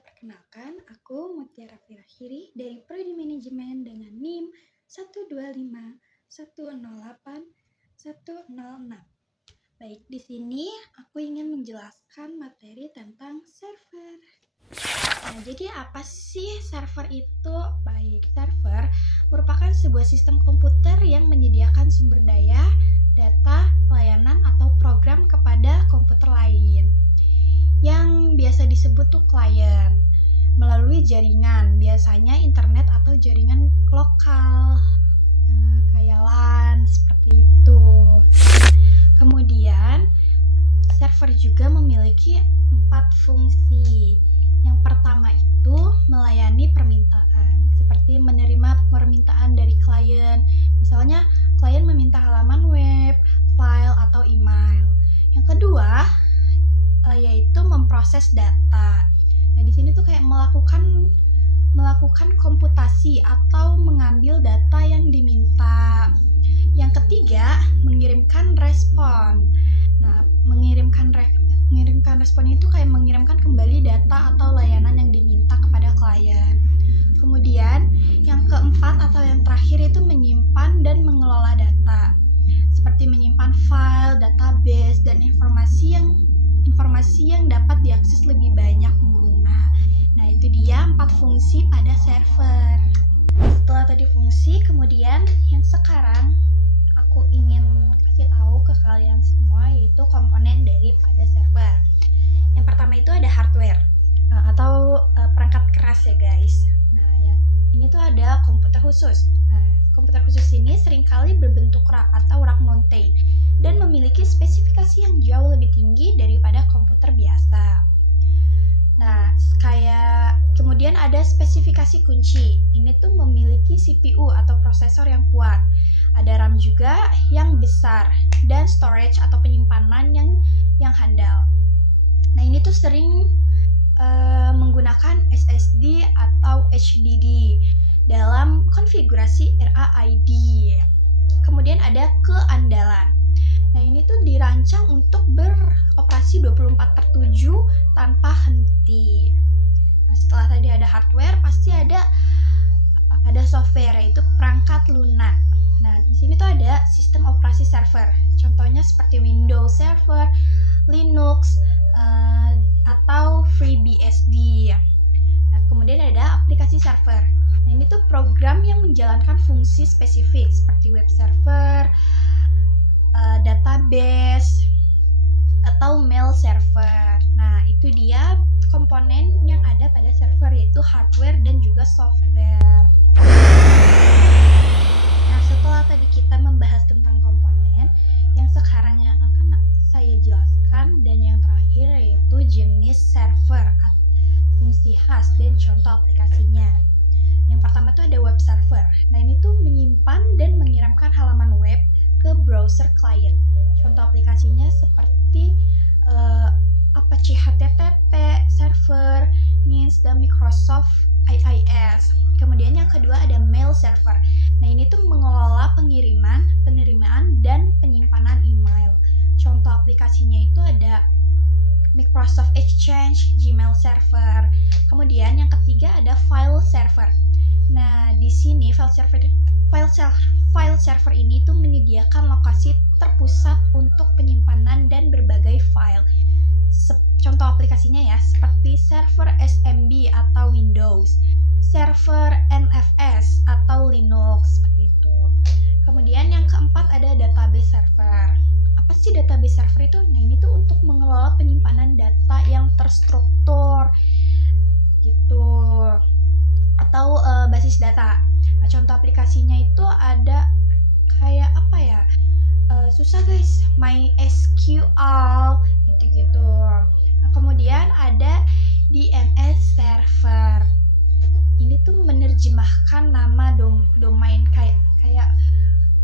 Perkenalkan, aku Mutiara Firahiri dari Prodi Manajemen dengan NIM 125108106. Baik, di sini aku ingin menjelaskan materi tentang server. Nah, jadi apa sih server itu? Baik, server merupakan sebuah sistem komputer yang menyediakan sumber daya, data, layanan, atau program kepada komputer lain yang biasa disebut tuh klien melalui jaringan, biasanya internet atau jaringan lokal kayak LAN seperti itu. Kemudian server juga memiliki 4 fungsi. Yang pertama itu melayani permintaan, seperti menerima permintaan dari klien. Misalnya klien meminta halaman web, file, atau email. Yang kedua yaitu memproses data. Nah, di sini tuh kayak melakukan komputasi atau mengambil data yang diminta. Yang ketiga, mengirimkan respon. Nah, mengirimkan respon itu kayak mengirimkan kembali data atau layanan yang diminta kepada klien. Kemudian, yang keempat atau yang terakhir itu menyimpan dan mengelola data. Seperti menyimpan file, database, dan informasi yang dapat diakses lebih banyak pengguna. Nah, itu dia 4 fungsi pada server. Setelah tadi fungsi, kemudian yang sekarang aku ingin kasih tahu ke kalian semua yaitu komponen daripada server. Yang pertama itu ada hardware atau perangkat keras ya guys. Nah, ini tuh ada komputer khusus. Nah, komputer khusus ini seringkali berbentuk rak atau rack mountain dan memiliki spesifikasi yang jauh lebih tinggi daripada komputer biasa. Nah, kemudian ada spesifikasi kunci. Ini tuh memiliki CPU atau prosesor yang kuat. Ada RAM juga yang besar dan storage atau penyimpanan yang handal. Nah, ini tuh sering menggunakan SSD atau HDD dalam konfigurasi RAID. Kemudian ada keandalan. Nah, ini tuh dirancang untuk beroperasi 24/7 tanpa henti. Nah, setelah tadi ada hardware, pasti ada software, yaitu perangkat lunak. Nah, di sini tuh ada sistem operasi server. Contohnya seperti Windows Server, Linux, atau FreeBSD. Nah, kemudian ada aplikasi server. Nah, ini tuh program yang menjalankan fungsi spesifik seperti web server, database, atau mail server. Nah, itu dia komponen yang ada pada server, yaitu hardware dan juga software. Nah, setelah tadi kita membahas tentang komponen, yang sekarang yang akan saya jelaskan dan yang terakhir yaitu jenis server, fungsi khas dan contoh aplikasinya. Yang pertama itu ada web server. Nah, ini tuh menyimpan dan mengirimkan halaman web ke browser client. Contoh aplikasinya seperti Apache HTTP server, NIST, dan Microsoft IIS. Kemudian yang kedua ada mail server. Nah, ini tuh mengelola pengiriman, penerimaan, dan penyimpanan email. Contoh aplikasinya itu ada Microsoft Exchange, Gmail server. Kemudian yang ketiga ada file server. Nah, di sini file server ini tuh menyediakan lokasi terpusat untuk penyimpanan dan berbagai file. Contoh aplikasinya ya, seperti server SMB atau Windows, server NFS atau Linux, seperti itu. Kemudian yang keempat ada database server. Apa sih database server itu? Nah, ini tuh untuk mengelola penyimpanan data yang terstruktur gitu, atau basis data. Nah, contoh aplikasinya itu ada kayak apa ya? Susah guys, MySQL gitu-gitu. Nah, kemudian ada DNS server. Ini tuh menerjemahkan nama domain kayak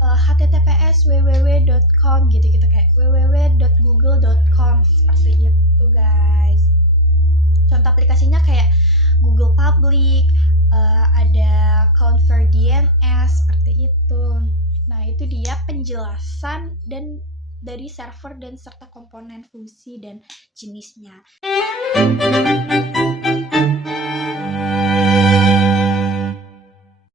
https www.com gitu-gitu, kayak www.google.com seperti itu guys. Contoh aplikasinya kayak Google Public, ada ConverDNS seperti itu. Nah, itu dia penjelasan dari server dan serta komponen fungsi dan jenisnya.